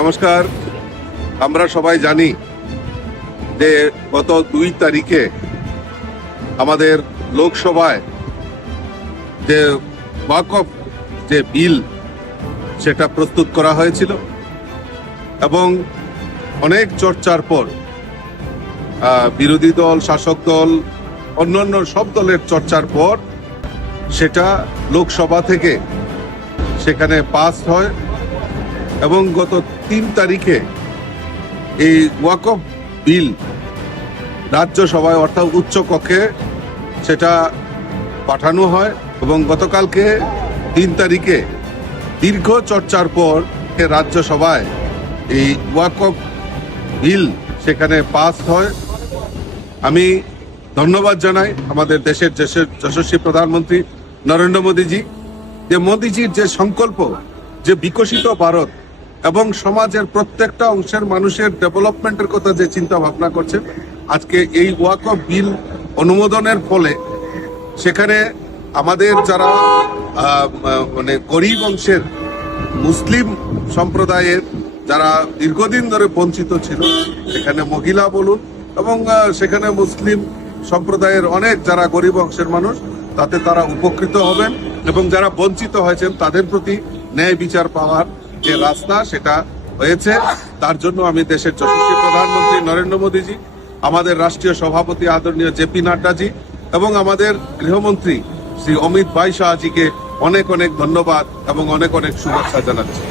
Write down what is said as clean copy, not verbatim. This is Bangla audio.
নমস্কার। আমরা সবাই জানি যে গত 2 তারিখে আমাদের লোকসভায় যে ওয়াকফ যে বিল সেটা প্রস্তুত করা হয়েছিল এবং অনেক চর্চার পর বিরোধী দল, শাসক দল, অন্যান্য সব দলের চর্চার পর সেটা লোকসভা থেকে সেখানে পাস হয় এবং গত 3 তারিখে এই ওয়াকফ বিল রাজ্যসভায় অর্থাৎ উচ্চ কক্ষে সেটা পাঠানো হয় এবং গতকালকে 3 তারিখে দীর্ঘ চর্চার পর রাজ্যসভায় এই ওয়াকফ বিল সেখানে পাস হয়। আমি ধন্যবাদ জানাই আমাদের দেশের যশস্বী প্রধানমন্ত্রী নরেন্দ্র মোদীজি, যে মোদীজির যে সংকল্প, যে বিকশিত ভারত এবং সমাজের প্রত্যেকটা অংশের মানুষের ডেভেলপমেন্টের কথা যে চিন্তা ভাবনা করছে, আজকে এই ওয়াকফ বিল অনুমোদনের ফলে সেখানে আমাদের যারা গরিব অংশের মুসলিম সম্প্রদায়ের যারা দীর্ঘদিন ধরে বঞ্চিত ছিল, এখানে মহিলা বলুন এবং সেখানে মুসলিম সম্প্রদায়ের অনেক যারা গরিব অংশের মানুষ, তাতে তারা উপকৃত হবেন এবং যারা বঞ্চিত হয়েছেন তাদের প্রতি ন্যায় বিচার পাওয়ার যে রাস্তা সেটা হয়েছে। তার জন্য আমি দেশের যশস্বী প্রধানমন্ত্রী নরেন্দ্র মোদীজি, আমাদের রাষ্ট্রীয় সভাপতি আদরণীয় জেপি নাড্ডাজি এবং আমাদের গৃহমন্ত্রী শ্রী অমিত ভাই শাহজিকে অনেক অনেক ধন্যবাদ এবং অনেক অনেক শুভেচ্ছা জানাচ্ছি।